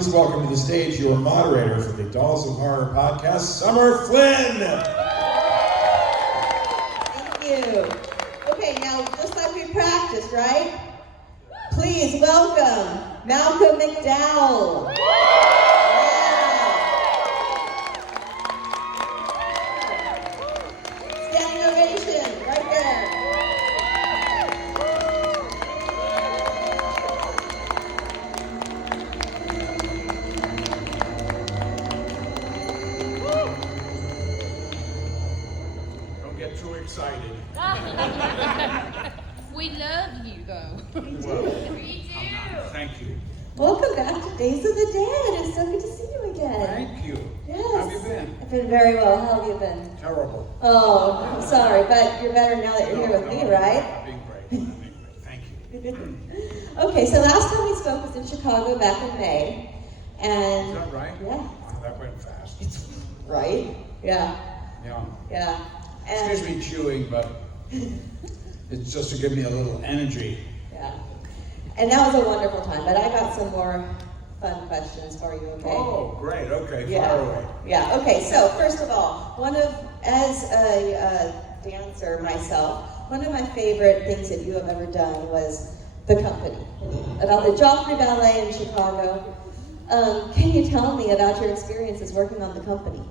please welcome to the stage your moderator for the Dolls of Horror podcast, Summer Flynn. Thank you. Okay, now just like we practiced, right? Please welcome Malcolm McDowell. Standing ovation right there. Don't get too excited. We love you, though. Well, We do. thank you. Welcome back to Days of the Dead. It's so good to see you again. Thank you. Yes. How have you been? I've been very well. How have you been? Terrible. Oh, I'm sorry, but you're better now that you're here with me, right? I'm being great. I'm being great. Thank you. Okay, so last time we spoke was in Chicago back in May. And Is that right? yeah. Wow, that went fast. Right? Yeah. Yeah. Yeah. And, Excuse me chewing, but it's just to give me a little energy. yeah. And that was a wonderful time, but I got some more fun questions for you, okay? Oh, great. Okay, Yeah. fire away. Yeah, okay, so first of all, as a dancer myself, one of my favorite things that you have ever done was The Company, about the Joffrey Ballet in Chicago. Can you tell me about your experiences working on The Company?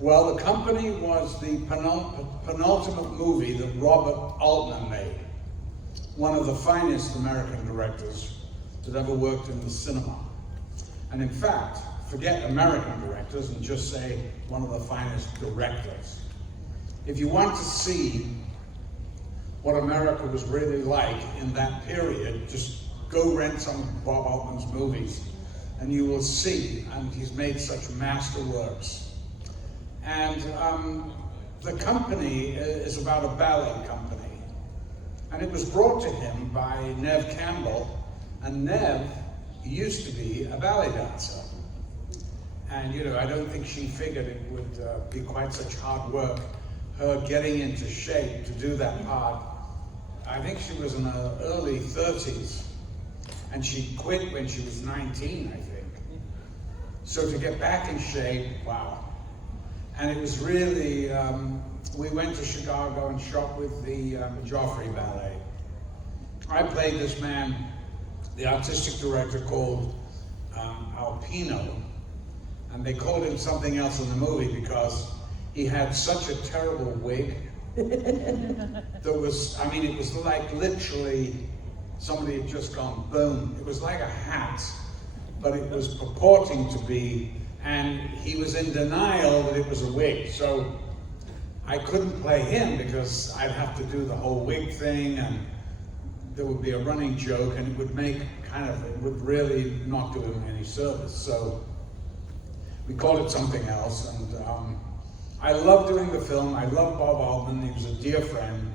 Well, The Company was the penultimate movie that Robert Altman made. One of the finest American directors that ever worked in the cinema. And in fact, forget American directors and just say one of the finest directors. If you want to see what America was really like in that period, just go rent some of Bob Altman's movies and you will see, and he's made such masterworks. And The Company is about a ballet company. And it was brought to him by Neve Campbell, and Neve used to be a ballet dancer. And I don't think she figured it would be quite such hard work, her getting into shape to do that part. I think she was in her early 30s, and she quit when she was 19, I think. So to get back in shape, wow. And it was really, we went to Chicago and shot with the Joffrey Ballet. I played this man, the artistic director called Alpino, and they called him something else in the movie because he had such a terrible wig. It was like literally somebody had just gone boom. It was like a hat, but it was purporting to be, and he was in denial that it was a wig. So I couldn't play him because I'd have to do the whole wig thing, and there would be a running joke, and it would really not do him any service. So we called it something else, and I love doing the film. I love Bob Altman. He was a dear friend.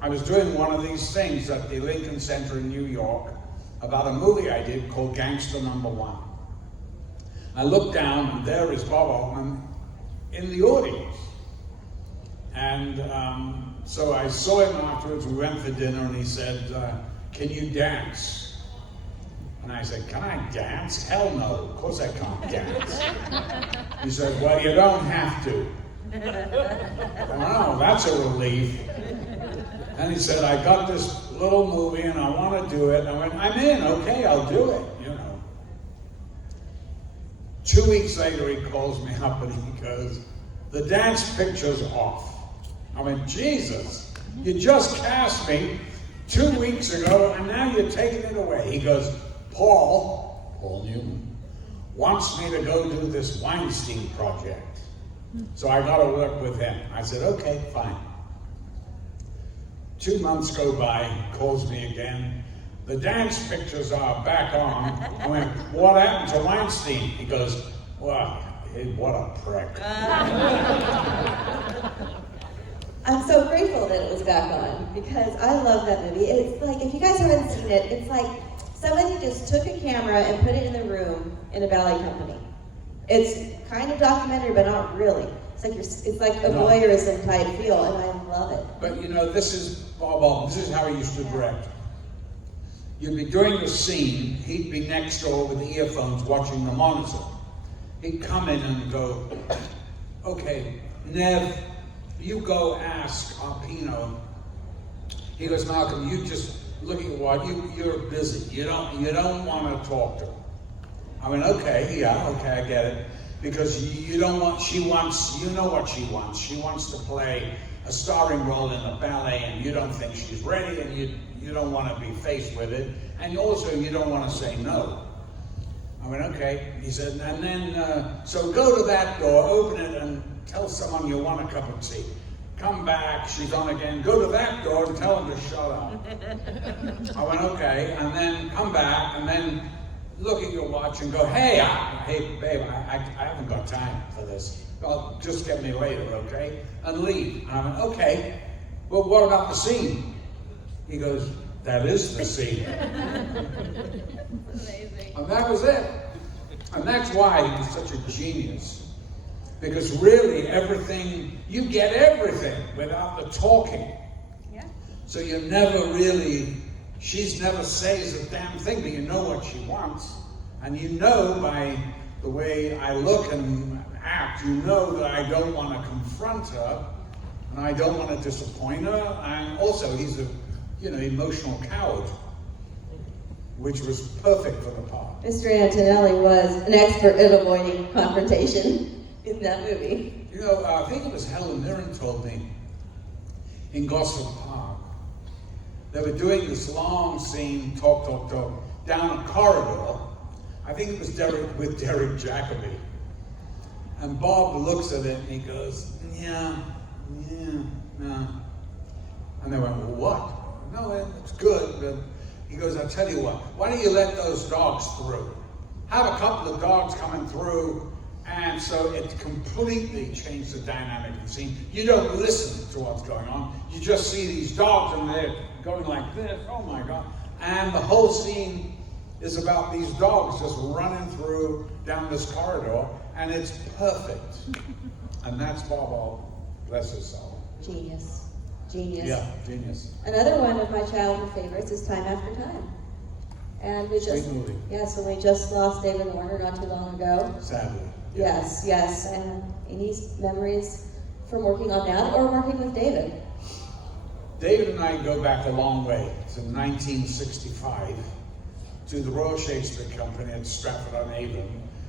I was doing one of these things at the Lincoln Center in New York about a movie I did called Gangster Number One. I looked down, and there is Bob Altman in the audience. And so I saw him afterwards. We went for dinner, and he said, "Can you dance?" And I said, "Can I dance? Hell no, of course I can't dance." He said, "Well, you don't have to." Wow, that's a relief. And he said, "I got this little movie and I want to do it." And I went, "I'm in, okay, I'll do it, 2 weeks later, he calls me up and he goes, "The dance picture's off." I went, "Jesus, you just cast me 2 weeks ago and now you're taking it away." He goes, Paul Newman, wants me to go do this Weinstein project. So I got to work with him. I said, "Okay, fine." 2 months go by, he calls me again. "The dance pictures are back on." I went, "What happened to Weinstein?" He goes, "Well, what a prick." I'm so grateful that it was back on because I love that movie. It's like, if you guys haven't seen it, it's like somebody just took a camera and put it in the room in a ballet company. It's kind of documentary, but not really. It's like a voyeurism type feel, and I love it. But this is Bob Altman. This is how he used to direct. you'd be doing the scene, he'd be next door with the earphones watching the monitor. He'd come in and go, okay, Nev, you go ask Arpino. He goes, Malcolm, you just look at what you're busy. You don't want to talk to him. I went, okay, I get it. Because you don't want, you know what she wants. She wants to play a starring role in a ballet, and you don't think she's ready, and you don't want to be faced with it, and also you don't want to say no. I went, okay. He said, and then, so go to that door, open it, and tell someone you want a cup of tea. Come back, she's on again, go to that door and tell them to shut up. I went, okay, and then come back, and then look at your watch and go, hey babe, I haven't got time for this. Well, just get me later, okay? And leave. And I went, okay, well, what about the scene? He goes, that is the scene. Amazing. And that was it. And that's why he was such a genius. Because really everything, you get everything without the talking. Yeah. So you never really, she's never says a damn thing, but you know what she wants. And you know by the way I look and act, you know that I don't want to confront her, and I don't want to disappoint her, and also he's a, emotional coward, which was perfect for the part. Mr. Antonelli was an expert at avoiding confrontation in that movie. I think it was Helen Mirren told me in Gosford Park. They were doing this long scene, talk, down a corridor. I think it was with Derek Jacobi. And Bob looks at it and he goes, yeah. And they went, well, what? No, it's good, but he goes, I'll tell you what, why don't you let those dogs through? Have a couple of dogs coming through, and so it completely changed the dynamic of the scene. You don't listen to what's going on, you just see these dogs and they're going like this, oh my God. And the whole scene is about these dogs just running through down this corridor, and it's perfect. And that's Bob All, bless his soul. Genius. Yeah, genius. Another one of my childhood favorites is Time After Time. And we Sweet movie. Yes, and we just lost David Warner not too long ago. Sadly. Yes, and any memories from working on that or working with David? David and I go back a long way to 1965 to the Royal Shakespeare Company at Stratford-on-Avon,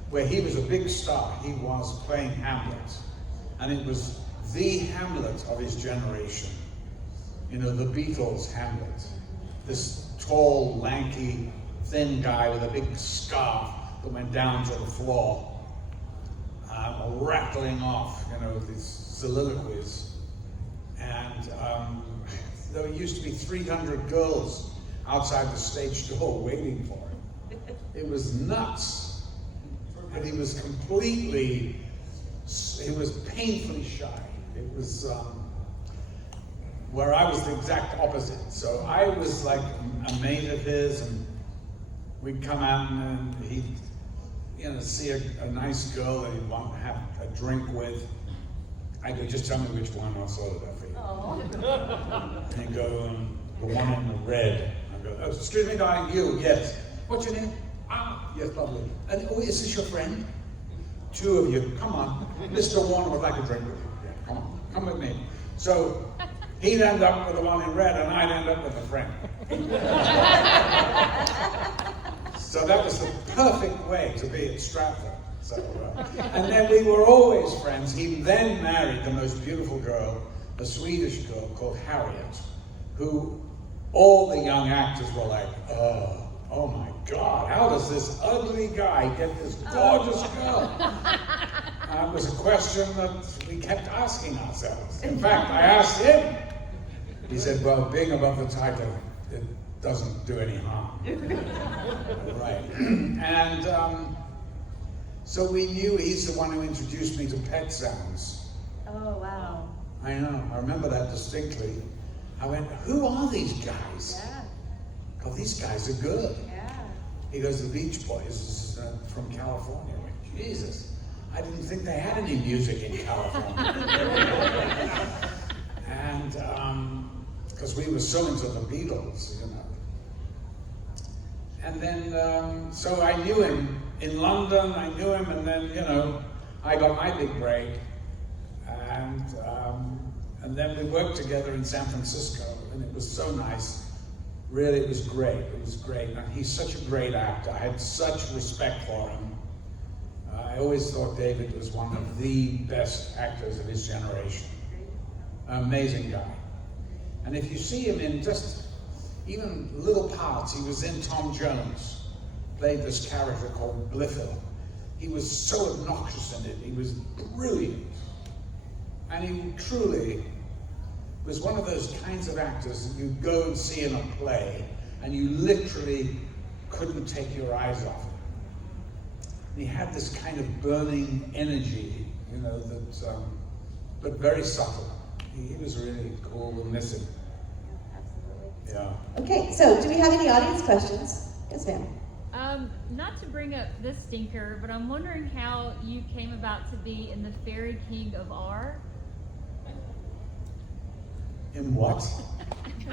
where he was a big star. He was playing Hamlet, and it was the Hamlet of his generation. The Beatles' Hamlet. This tall, lanky, thin guy with a big scarf that went down to the floor, rattling off, these soliloquies. And there used to be 300 girls outside the stage door waiting for him. It was nuts. But he was painfully shy. It was where I was the exact opposite. So I was like a mate of his, and we'd come out and he'd see a nice girl that he'd want to have a drink with. I go, just tell me which one, I'll sort it out for you. Oh. And he'd go, the one in the red. I go, oh, excuse me, darling, you, yes. What's your name? Yes, lovely. And is this your friend? Two of you, come on. Mr. Warner would like a drink with you. Yeah, come on, come with me. So he'd end up with the one in red, and I'd end up with a friend. So that was the perfect way to be at Stratford. So, and then we were always friends. He then married the most beautiful girl, a Swedish girl called Harriet, who all the young actors were like, oh my God, how does this ugly guy get this gorgeous girl? It was a question that we kept asking ourselves. In fact, I asked him. He said, well, being above the title, it doesn't do any harm. Right. And so we knew he's the one who introduced me to Pet Sounds. Oh, wow. I know, I remember that distinctly. I went, who are these guys? Yeah. Oh, these guys are good. Yeah. He goes, the Beach Boys from California. I went, Jesus, I didn't think they had any music in California. And because we were so into the Beatles, And then, so I knew him in London, I knew him, and then, you know, I got my big break. And then we worked together in San Francisco, and it was so nice. Really, it was great. It was great. And he's such a great actor. I had such respect for him. I always thought David was one of the best actors of his generation. Amazing guy. And if you see him in just even little parts, he was in Tom Jones, played this character called Blifil. He was so obnoxious in it. He was brilliant. And he truly was one of those kinds of actors that you go and see in a play and you literally couldn't take your eyes off him. And he had this kind of burning energy, you know, that, but very subtle. He was really cool. We'll miss him. Absolutely. Yeah. Okay, so do we have any audience questions? Yes, ma'am. Not to bring up this stinker, but I'm wondering how you came about to be in the Fairy King of R. In what?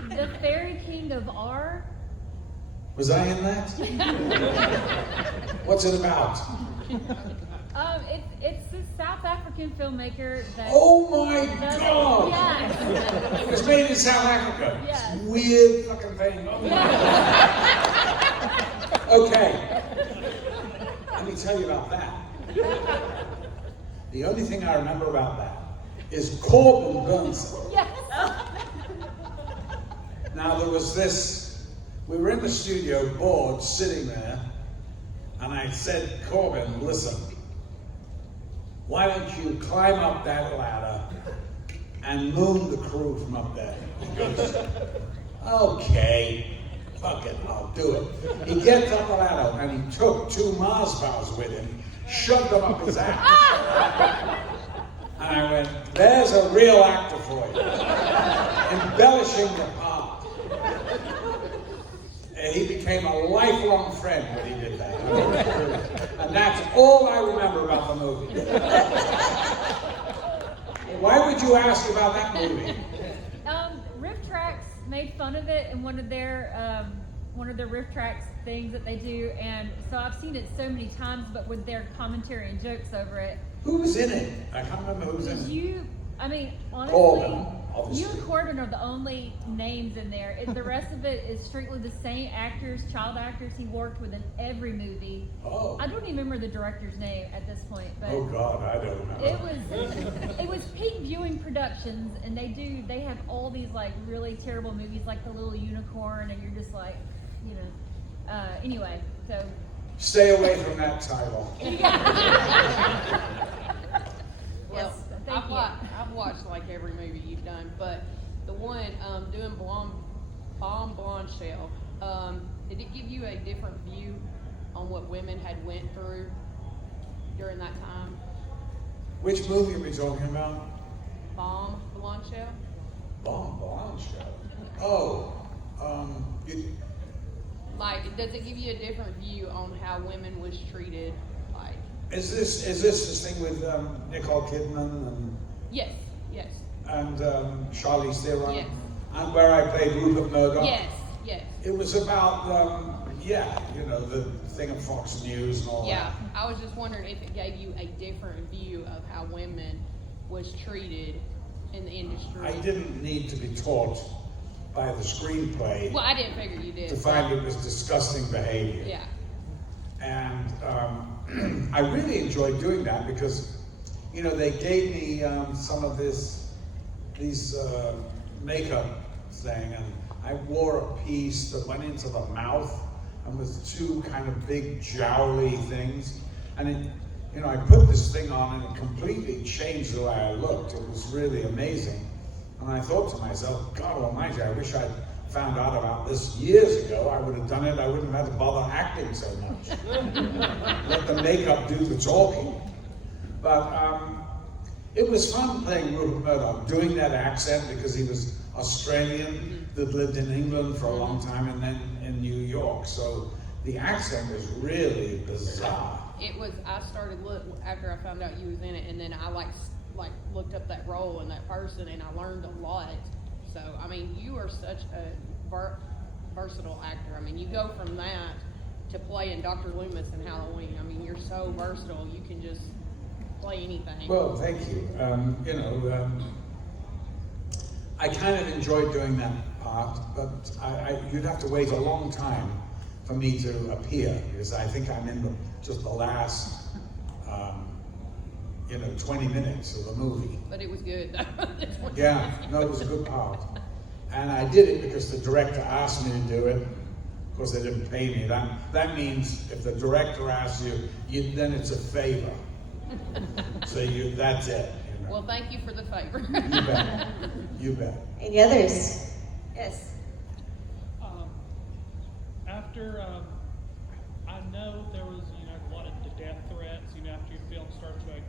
The Fairy King of R. Was I in that? What's it about? It's this South African filmmaker that. Oh my does- God! Yes. It was made in South Africa. Yes. Weird fucking thing. Okay. Let me tell you about that. The only thing I remember about that is Corbin Burnson. Yes. Now there was this, we were in the studio, bored, sitting there, and I said, Corbin, listen, why don't you climb up that ladder and moon the crew from up there? He goes, okay, fuck it, I'll do it. He gets up the ladder and he took 2 Mars bars with him, shoved them up his ass. And I went, there's a real actor for you. Embellishing the part. And he became a lifelong friend when he did that. And that's all I remember about the movie. Why would you ask about that movie? Riff Tracks made fun of it in one of their Riff Tracks things that they do, and so I've seen it so many times, but with their commentary and jokes over it. Who was in it? I can't remember who was in it. You, I mean, honestly, Corbin, obviously. you and Corbin are the only names in there. The rest of it is strictly the same actors, child actors he worked with in every movie. Oh. I don't even remember the director's name at this point, but Oh God, I don't remember. it was Peak Viewing Productions, and they have all these like really terrible movies like The Little Unicorn, and you're just like, you know. Anyway, so. Stay away from that title. Well, thank you. I've watched like every movie you've done, but the one doing Bomb Blonde Shell, did it give you a different view on what women had went through during that time? Which movie are we talking about? Bomb Blonde Shell? Bomb Blonde Show. Oh, Like, does it give you a different view on how women was treated? Like, is this thing with Nicole Kidman yes. and Charlize Theron? Yes. And where I played Rupert Murdoch? Yes. It was about, the thing of Fox News and all Yeah, that. I was just wondering if it gave you a different view of how women was treated in the industry. I didn't need to be taught by the screenplay Well, I didn't figure you did. to find it was disgusting behavior. Yeah. And I really enjoyed doing that because, they gave me some of these makeup thing, and I wore a piece that went into the mouth and was 2 kind of big jowly things. And I put this thing on and it completely changed the way I looked. It was really amazing. And I thought to myself, God almighty, I wish I'd found out about this years ago. I would have done it. I wouldn't have had to bother acting so much. Let the makeup do the talking. But it was fun playing Rupert Murdoch, doing that accent because he was Australian that lived in England for a long time and then in New York. So the accent was really bizarre. It was, I started after I found out you was in it, and then I like looked up that role and that person, and I learned a lot. So, I mean, you are such a versatile actor. I mean, you go from that to playing Dr. Loomis in Halloween. I mean, you're so versatile. You can just play anything. Well, thank you. I kind of enjoyed doing that part, but you'd have to wait a long time for me to appear, because I think I'm in just the last 20 minutes of the movie. But it was good. Yeah, no, it was a good part. And I did it because the director asked me to do it. Of course, they didn't pay me. That means if the director asks you, then it's a favor. So that's it. You know. Well, thank you for the favor. You bet. You bet. Any others? Yes. After I know there was a lot of death threats. After you filmed Star Trek.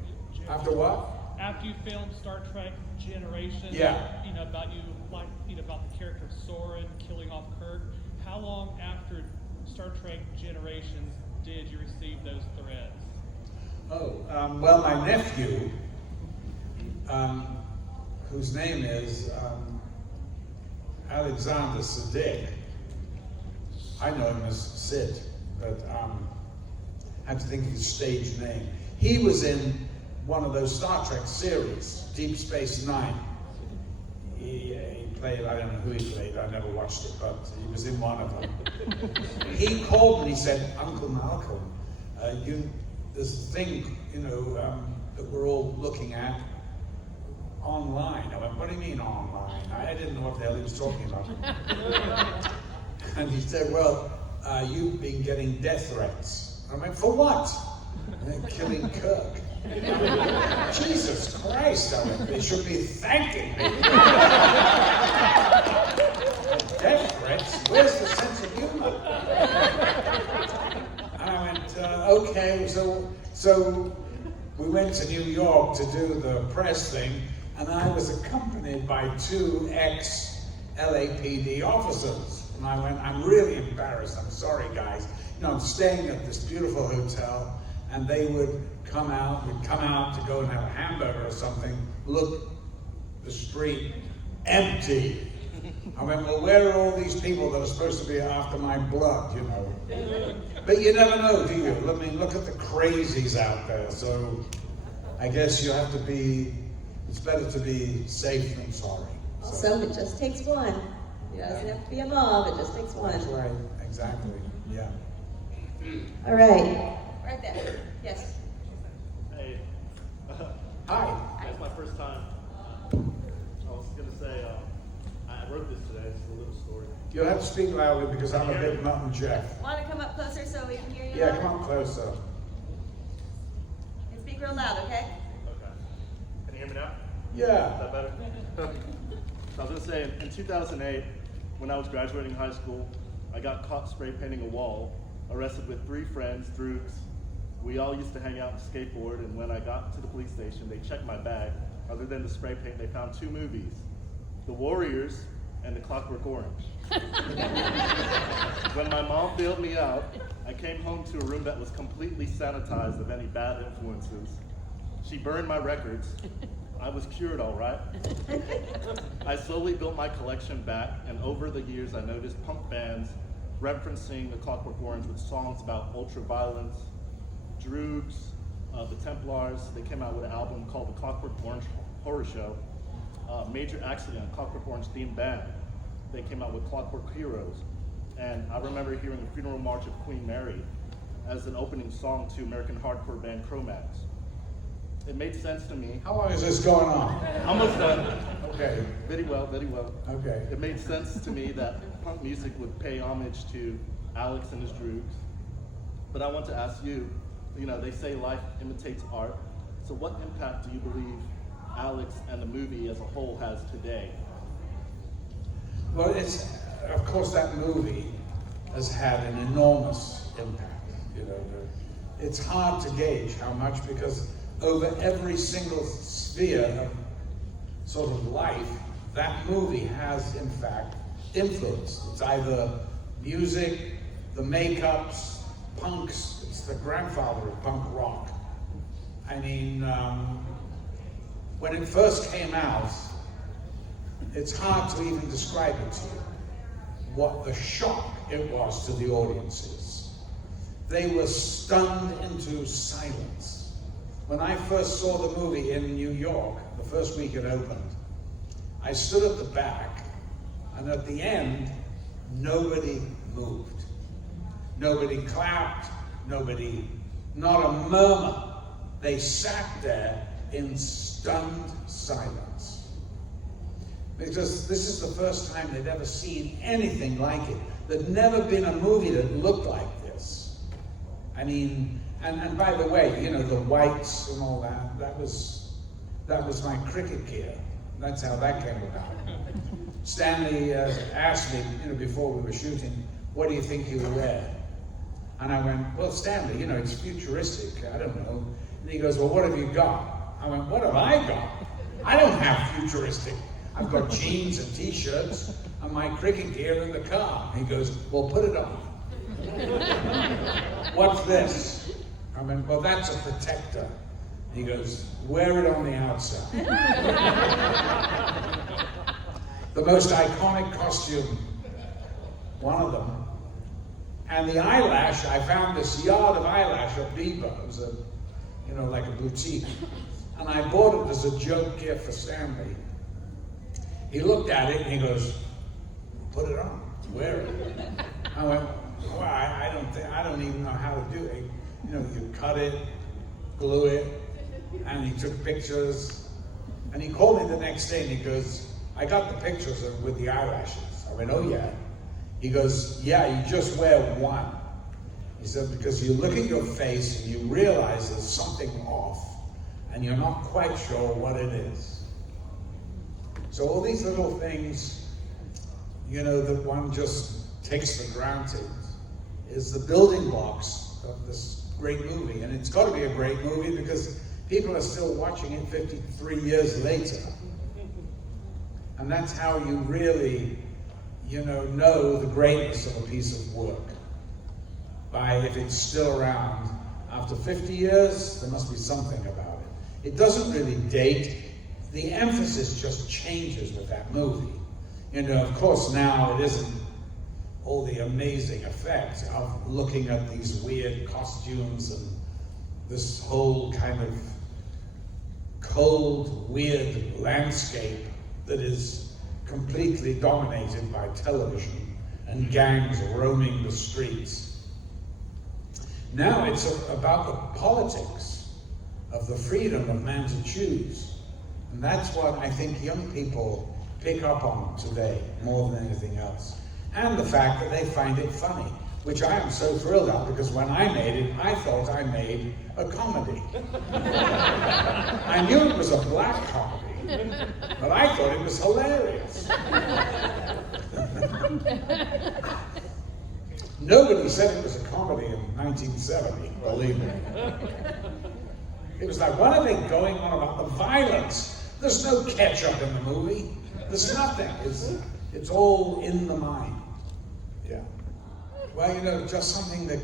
After what? After you filmed Star Trek Generations. Yeah. About about the character of Soren killing off Kirk. How long after Star Trek Generations did you receive those threats? Well, my nephew, whose name is Alexander Siddig. I know him as Sid, but I have to think of his stage name. He was in one of those Star Trek series, Deep Space Nine. He played, I don't know who he played, I never watched it, but he was in one of them. He called me and he said, Uncle Malcolm, there's a thing, that we're all looking at online. I went, what do you mean online? I didn't know what the hell he was talking about. And he said, well, you've been getting death threats. I went, for what? Killing Kirk. Jesus Christ, I went, they should be thanking me. Death threats? Where's the sense of humor? And I went, okay, so we went to New York to do the press thing, and I was accompanied by 2 ex-LAPD officers. And I went, I'm really embarrassed, I'm sorry guys. I'm staying at this beautiful hotel, and they would come out to go and have a hamburger or something, look, the street, empty. I went, well, where are all these people that are supposed to be after my blood, But you never know, do you? I mean, look at the crazies out there. So I guess you have to it's better to be safe than sorry. Also, it just takes one. It doesn't have to be a mob, it just takes one. That's right, exactly, yeah. All right. Right there. Yes. Hey. Hi. It's my first time. I was going to say, I wrote this today. It's a little story. You'll have to speak loudly because I'm a big Mutt and Jeff. Want to come up closer so we can hear you? Yeah, come on closer. And speak real loud, okay? Okay. Can you hear me now? Yeah. Is that better? I was going to say, in 2008, when I was graduating high school, I got caught spray painting a wall, arrested with 3 friends, droogs. We all used to hang out and skateboard, and when I got to the police station, they checked my bag. Other than the spray paint, they found 2 movies, The Warriors and The Clockwork Orange. When my mom bailed me out, I came home to a room that was completely sanitized of any bad influences. She burned my records. I was cured, all right. I slowly built my collection back, and over the years I noticed punk bands referencing The Clockwork Orange with songs about ultra-violence. Droogs, the Templars, they came out with an album called The Clockwork Orange Horror Show. Major Accident, Clockwork Orange themed band, they came out with Clockwork Heroes. And I remember hearing the Funeral March of Queen Mary as an opening song to American hardcore band Cro-Mags. It made sense to me. How long is this going on? Almost done. Okay. Very well, very well. Okay. It made sense to me that punk music would pay homage to Alex and his Droogs. But I want to ask you, they say life imitates art. So what impact do you believe Alex and the movie as a whole has today? Well, of course, that movie has had an enormous impact. It's hard to gauge how much, because over every single sphere of sort of life, that movie has, in fact, influenced. It's either music, the makeups, punks. It's the grandfather of punk rock. I mean, when it first came out, it's hard to even describe it to you, what the shock it was to the audiences. they were stunned into silence. When I first saw the movie in New York, the first week it opened, I stood at the back, and at the end, nobody moved. Nobody clapped, not a murmur. They sat there in stunned silence. Because this is the first time they'd ever seen anything like it. There'd never been a movie that looked like this. I mean, and by the way, you know, the whites and all that, that was my cricket gear. That's how that came about. Stanley asked me, you know, before we were shooting, what do you think you would wear? And I went, well, Stanley, you know, it's futuristic, I don't know. And he goes, well, what have you got? I went, what have I got? I don't have futuristic. I've got jeans and t-shirts and my cricket gear in the car. He goes, well, put it on. What's this? I went, well, that's a protector. He goes, wear it on the outside. The most iconic costume, one of them. And the eyelash, I found this yard of eyelash at Bebo. It was a, you know, like a boutique. And I bought it as a joke gift for Stanley. He looked at it and he goes, put it on, wear it. I went, well, I don't even know how to do it. You know, you cut it, glue it, and he took pictures. And he called me the next day and he goes, I got the pictures with the eyelashes. I went, oh yeah. He goes, yeah, you just wear one. He said, because you look at your face and you realize there's something off and you're not quite sure what it is. So all these little things, you know, that one just takes for granted is the building blocks of this great movie. And it's got to be a great movie because people are still watching it 53 years later. And that's how you really, you know the greatness of a piece of work. By if it's still around after 50 years, there must be something about it. It doesn't really date. The emphasis just changes with that movie. You know, of course now it isn't all the amazing effects of looking at these weird costumes and this whole kind of cold, weird landscape that is completely dominated by television and gangs roaming the streets. Now it's about the politics of the freedom of man to choose. And that's what I think young people pick up on today more than anything else. And the fact that they find it funny, which I am so thrilled at, because when I made it, I thought I made a comedy. I knew it was a black comedy, but I thought it was hilarious. Nobody said it was a comedy in 1970, believe me. It was like, what are they going on about? The violence. There's no catch-up in the movie. There's nothing. It's all in the mind. Yeah. Well, you know, just something that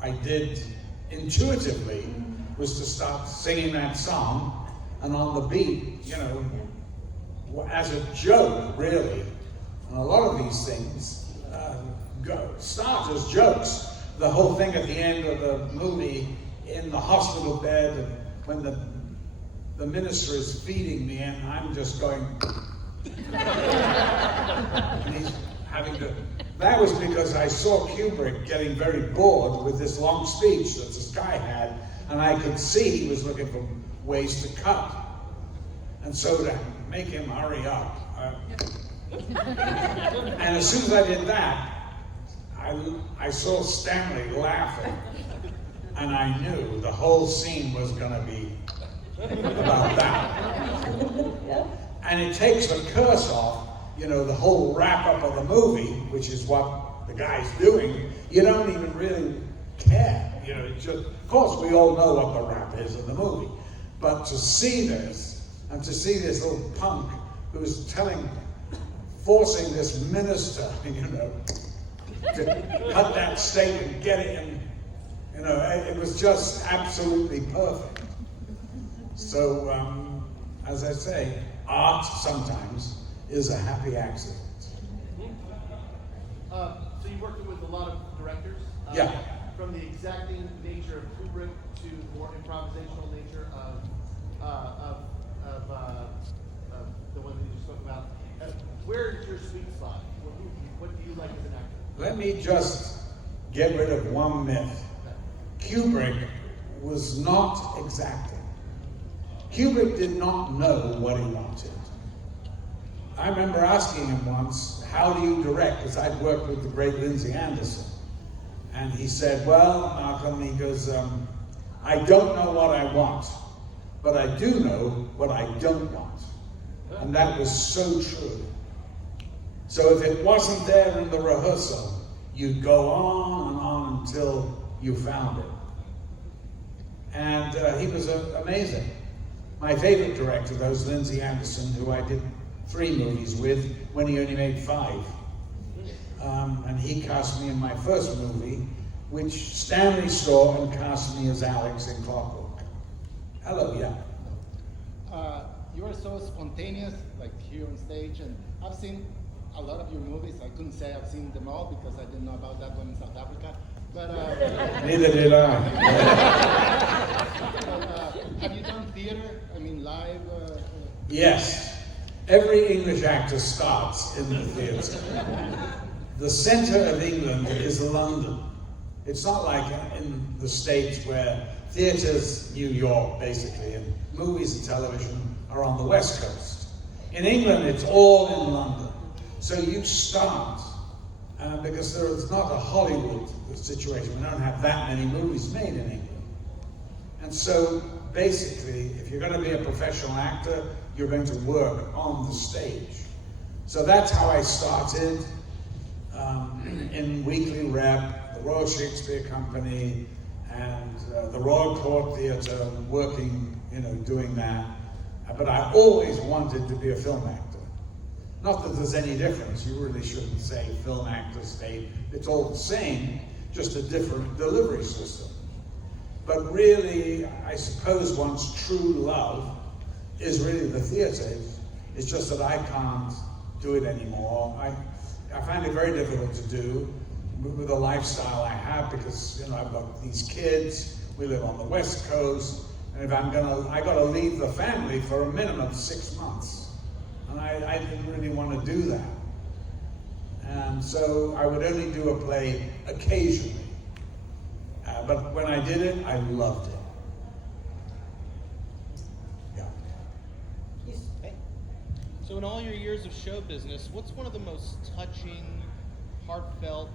I did intuitively was to start singing that song, and on the beat, you know, as a joke, really. And a lot of these things start as jokes. The whole thing at the end of the movie, in the hospital bed, and when the minister is feeding me, and I'm just going, and he's having to. That was because I saw Kubrick getting very bored with this long speech that this guy had, and I could see he was looking for ways to cut. And so to make him hurry up, and as soon as I did that, I saw Stanley laughing, and I knew the whole scene was going to be about that. And it takes the curse off, you know, the whole wrap-up of the movie, which is what the guy's doing. You don't even really care. You know, it's just, of course, we all know what the rap is in the movie. But to see this, and to see this little punk who's forcing this minister, you know, to cut that steak and get it, and, you know, it was just absolutely perfect. So, as I say, art sometimes is a happy accident. So you worked with a lot of directors? Yeah. the exacting nature of Kubrick to the more improvisational nature of the one that you just spoke about. Where is your sweet spot? What do you like as an actor? Let me just get rid of one myth. Kubrick was not exacting. Kubrick did not know what he wanted. I remember asking him once, how do you direct? Because I'd worked with the great Lindsay Anderson. And he said, well, Malcolm, he goes, I don't know what I want, but I do know what I don't want. And that was so true. So if it wasn't there in the rehearsal, you'd go on and on until you found it. And he was amazing. My favorite director, though, was Lindsay Anderson, who I did 3 movies with when he only made 5. And he cast me in my first movie, which Stanley saw and cast me as Alex in Clockwork. Hello, yeah. You are so spontaneous, like here on stage, and I've seen a lot of your movies. I couldn't say I've seen them all because I didn't know about that one in South Africa. But Neither did I. have you done theater? I mean, live? Yes. Every English actor starts in the theatre. The centre of England is London. It's not like in the States where theatre's New York, basically, and movies and television are on the West Coast. In England, it's all in London. So you start, because there is not a Hollywood situation. We don't have that many movies made in England. And so basically, if you're going to be a professional actor, you're going to work on the stage. So that's how I started in Weekly Rep, the Royal Shakespeare Company, and the Royal Court Theatre, working, doing that. But I always wanted to be a film actor. Not that there's any difference. You really shouldn't say film actor, stage. It's all the same, just a different delivery system. But really, I suppose one's true love is really the theatre. It's just that I can't do it anymore. I find it very difficult to do with the lifestyle I have because, I've got these kids, we live on the West Coast, and if I got to leave the family for a minimum of 6 months. And I didn't really want to do that. And so I would only do a play occasionally. But when I did it, I loved it. Yeah. So in all your years of show business, what's one of the most touching, heartfelt,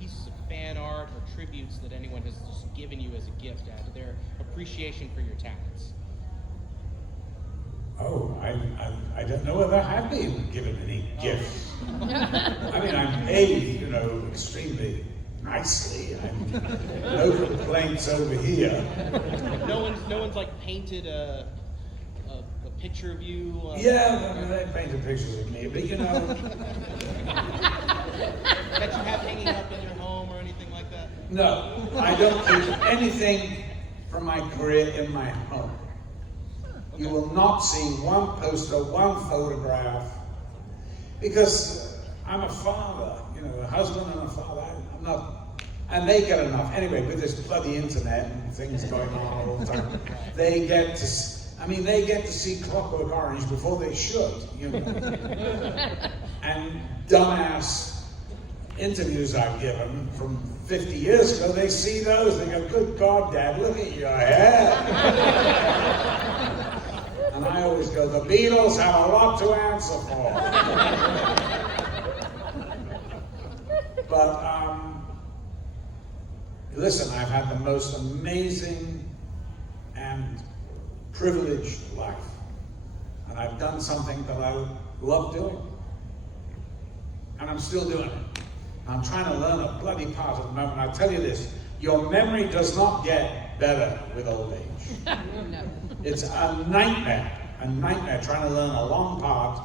pieces of fan art or tributes that anyone has just given you as a gift to their appreciation for your talents? Oh, I don't know whether I have been given any gifts. I mean, I'm paid, extremely nicely. No complaints over here. No one's painted a picture of you. Yeah, they painted pictures of me, but that you have hanging up in your home or anything like that? No, I don't keep anything from my career in my home. Okay. You will not see one poster, one photograph, because I'm a father, a husband and a father. I'm not, and they get enough. Anyway, with this bloody internet and things going on all the time, they get to see Clockwork Orange before they should, And dumbass interviews I've given from 50 years ago, they see those, they go, good God, Dad, look at your hair. And I always go, the Beatles have a lot to answer for. But, listen, I've had the most amazing and privileged life. And I've done something that I love doing. And I'm still doing it. I'm trying to learn a bloody part at the moment. I tell you this, your memory does not get better with old age. No. It's a nightmare trying to learn a long part.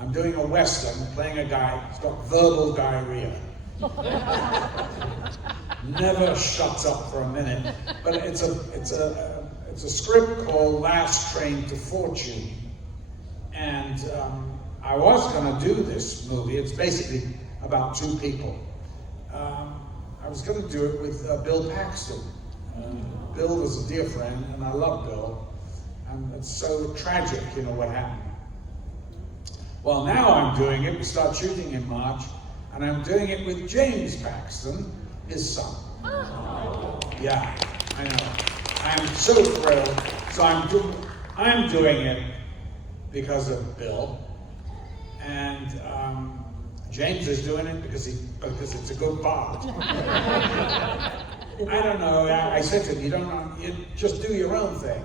I'm doing a Western, playing a guy who's got verbal diarrhea. Never shuts up for a minute. But it's a script called Last Train to Fortune. And I was going to do this movie. It's basically about 2 people. I was going to do it with Bill Paxton. Bill was a dear friend, and I love Bill. And it's so tragic, what happened. Well, now I'm doing it. We start shooting in March, and I'm doing it with James Paxton, his son. Yeah, I know. I'm so thrilled. So I'm doing it because of Bill, and James is doing it because it's a good part. I don't know. I said to him, you don't know. You just do your own thing.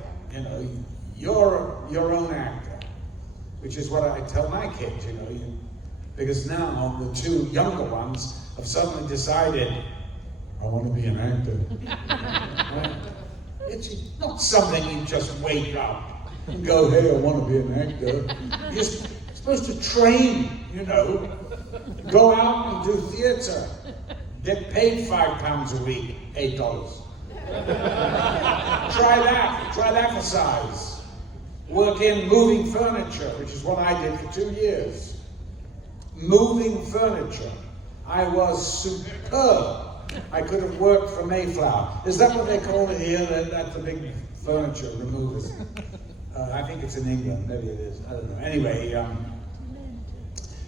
You're your own actor, which is what I tell my kids. Because now the two younger ones have suddenly decided, I want to be an actor. It's not something you just wake up and go, hey, I want to be an actor. You're supposed to train, Go out and do theater. Get paid £5 a week, $8. Try that for size. Work in moving furniture, which is what I did for 2 years. Moving furniture. I was superb. I could have worked for Mayflower. Is that what they call it here? That's the big furniture removers. I think it's in England. Maybe it is. I don't know. Anyway,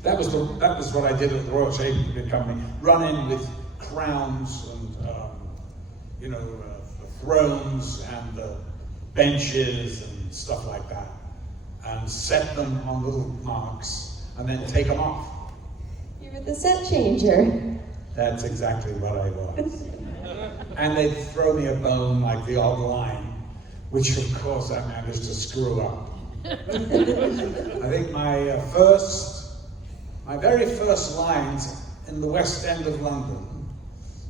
that was what I did at the Royal Shakespeare Company. Run in with crowns and the thrones and the benches and stuff like that, and set them on little marks, and then take them off. You were the set changer. That's exactly what I was. And they'd throw me a bone like the odd line, which of course I managed to screw up. I think my very first lines in the West End of London,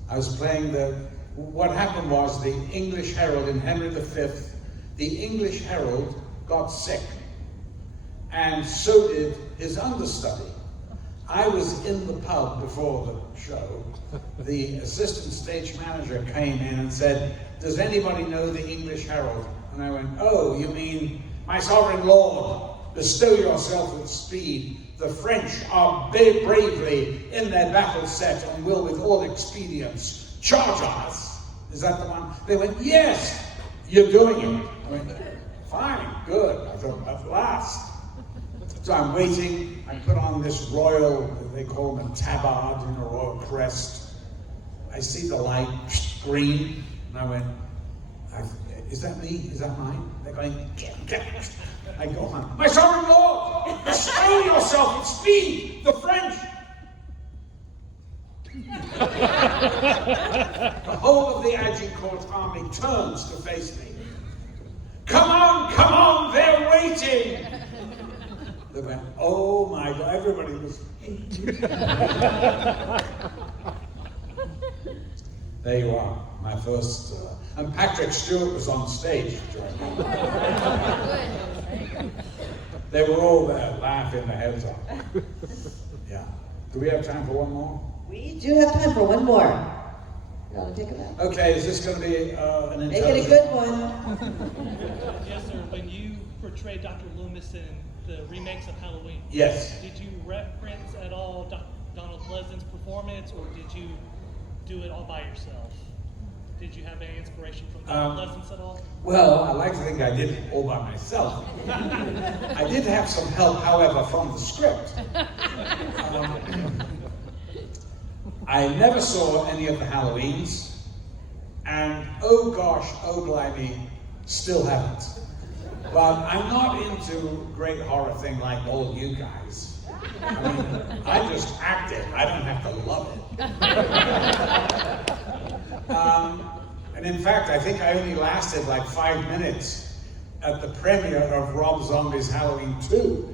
I was playing what happened was the English Herald in Henry V, the English Herald got sick, and so did his understudy. I was in the pub before the show. The assistant stage manager came in and said, does anybody know the English Herald? And I went, oh, you mean, my sovereign lord, bestow yourself with speed. The French are bravely in their battle set and will with all expedience charge us. Is that the one? They went, yes, you're doing it. I went, fine, good. I thought, at last. So I'm waiting. I put on this royal, they call them a tabard, royal crest. I see the light, green, and I went, is that me? Is that mine? They're going, get. I go on. My sovereign lord, bestow yourself with speed. The French. The whole of the Agincourt army turns to face me. Come on, they're waiting. They went, oh my God, everybody was. There you are, my first. And Patrick Stewart was on stage during that. They were all there, laughing their heads off. Yeah. Do we have time for one more? We do have time for one more. You want to take a minute? Okay, is this going to be an Make it a good one. Yes, sir. When you portrayed Dr. Loomis in the remakes of Halloween, Yes. did you reference at all Donald Pleasant's performance, or did you do it all by yourself? Did you have any inspiration from Donald Pleasance at all? Well, I like to think I did it all by myself. I did have some help, however, from the script. I never saw any of the Halloweens, and oh gosh, oh blimey, still haven't. But I'm not into great horror thing like all you guys. I mean, I just act it. I don't have to love it. And in fact, I think I only lasted like 5 minutes at the premiere of Rob Zombie's Halloween 2.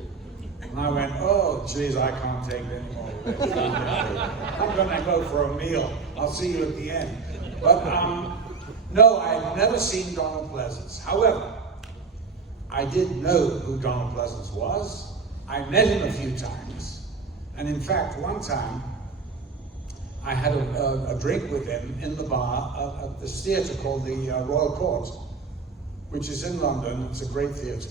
And I went, oh, geez, I can't take it anymore. I'm going to go for a meal. I'll see you at the end. But no, I've never seen Donald Pleasance. However, I did know who Donald Pleasance was. I met him a few times. And in fact, one time, I had a drink with him in the bar at this theatre called the Royal Court, which is in London. It's a great theatre.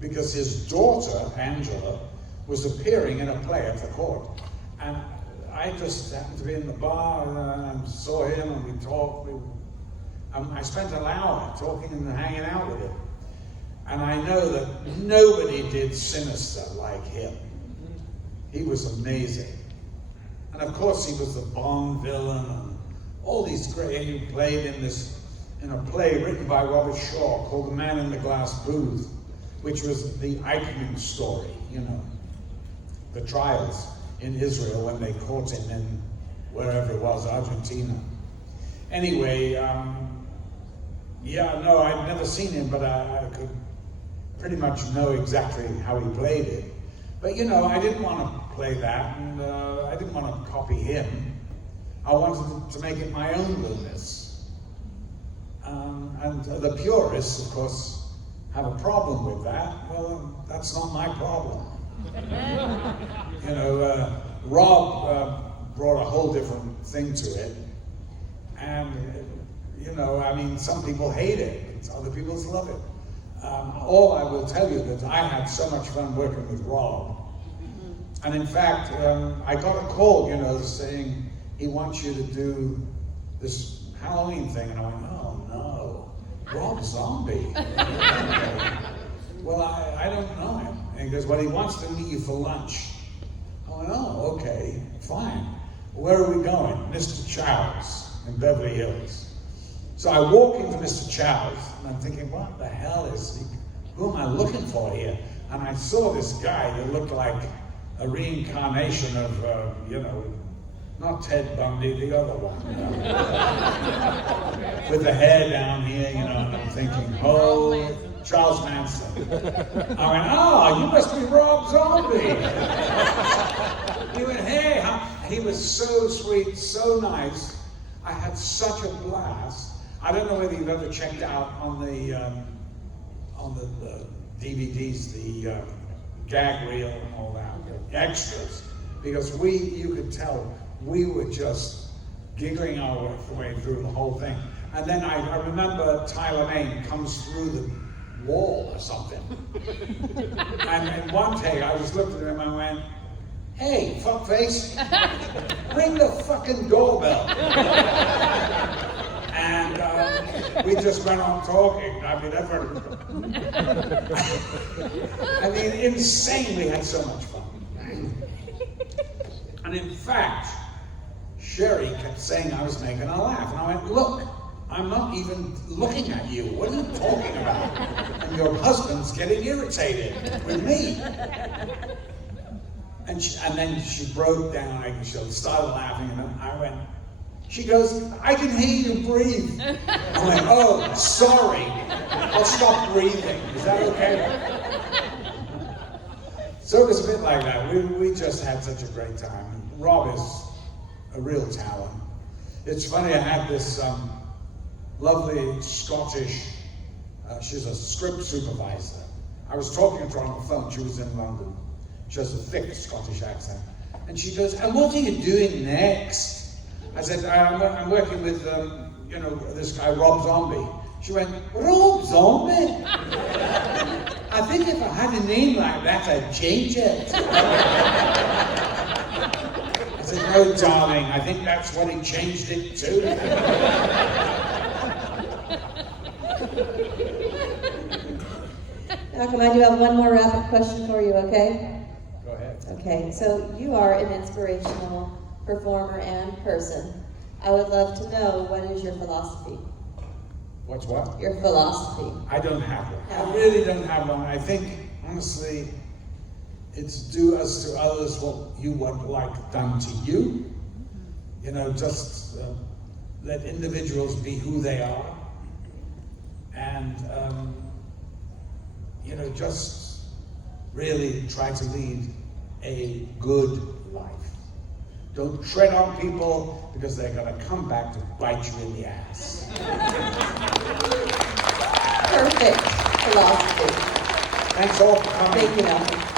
Because his daughter, Angela, was appearing in a play at the court. And I just happened to be in the bar and I saw him and we talked. I spent an hour talking and hanging out with him. And I know that nobody did Sinister like him. He was amazing. And of course he was the Bond villain and all these great, he played in a play written by Robert Shaw called The Man in the Glass Booth, which was the Eichmann story, you know, the trials in Israel when they caught him in wherever it was, Argentina. Anyway, yeah, no, I'd never seen him, but I could pretty much know exactly how he played it. But you know, I didn't want to play that, and I didn't want to copy him. I wanted to make it my own Loomis. And the purists, of course, have a problem with that. Well, that's not my problem. You know, Rob brought a whole different thing to it. And, you know, I mean, some people hate it, other people love it. All I will tell you that I had so much fun working with Rob. And in fact, I got a call, you know, saying he wants you to do this Halloween thing. And I went, oh no, Rob Zombie. Well, I don't know him. And he goes, well, he wants to meet you for lunch. I went, oh, okay, fine. Where are we going? Mr. Chow's in Beverly Hills. So I walk into Mr. Chow's, and I'm thinking, what the hell is he? Who am I looking for here? And I saw this guy that looked like a reincarnation of, you know, not Ted Bundy, the other one, you know, with the hair down here, you know, and I'm thinking, oh, Charles Manson. I went, oh, you must be Rob Zombie. He went, hey, he was so sweet, so nice. I had such a blast. I don't know whether you've ever checked out on the DVDs, the gag reel and all that, extras, because you could tell we were just giggling our way through the whole thing. And then I remember Tyler Mane comes through the wall or something. And in one take, I was looking at him and I went, hey, fuckface, ring the fucking doorbell. And we just went on talking. I mean, insane. We had so much fun. And in fact, Sherry kept saying I was making her laugh. And I went, look, I'm not even looking at you. What are you talking about? And your husband's getting irritated with me. And then she broke down. She started laughing, and I went. She goes, I can hear you breathe. I went, oh, sorry. I'll stop breathing. Is that okay? So it was a bit like that. We just had such a great time. Rob is a real talent. It's funny, I had this lovely Scottish, she's a script supervisor. I was talking to her on the phone. She was in London. She has a thick Scottish accent. And she goes, and what are you doing next? I said, I'm working with, you know, this guy, Rob Zombie. She went, Rob Zombie? I think if I had a name like that, I'd change it. I said, no, darling, I think that's what he changed it to. Malcolm, I do have one more rapid question for you, okay? Go ahead. Okay, so you are an inspirational performer and person. I would love to know, what is your philosophy? What's what? Your philosophy. I don't have one. No. I really don't have one. I think, honestly, it's do as to others what you would like done to you. You know, just let individuals be who they are. And, you know, just really try to lead a good life. Don't tread on people because they're going to come back to bite you in the ass. Perfect philosophy. Thanks all for coming. Thank you, Malcolm.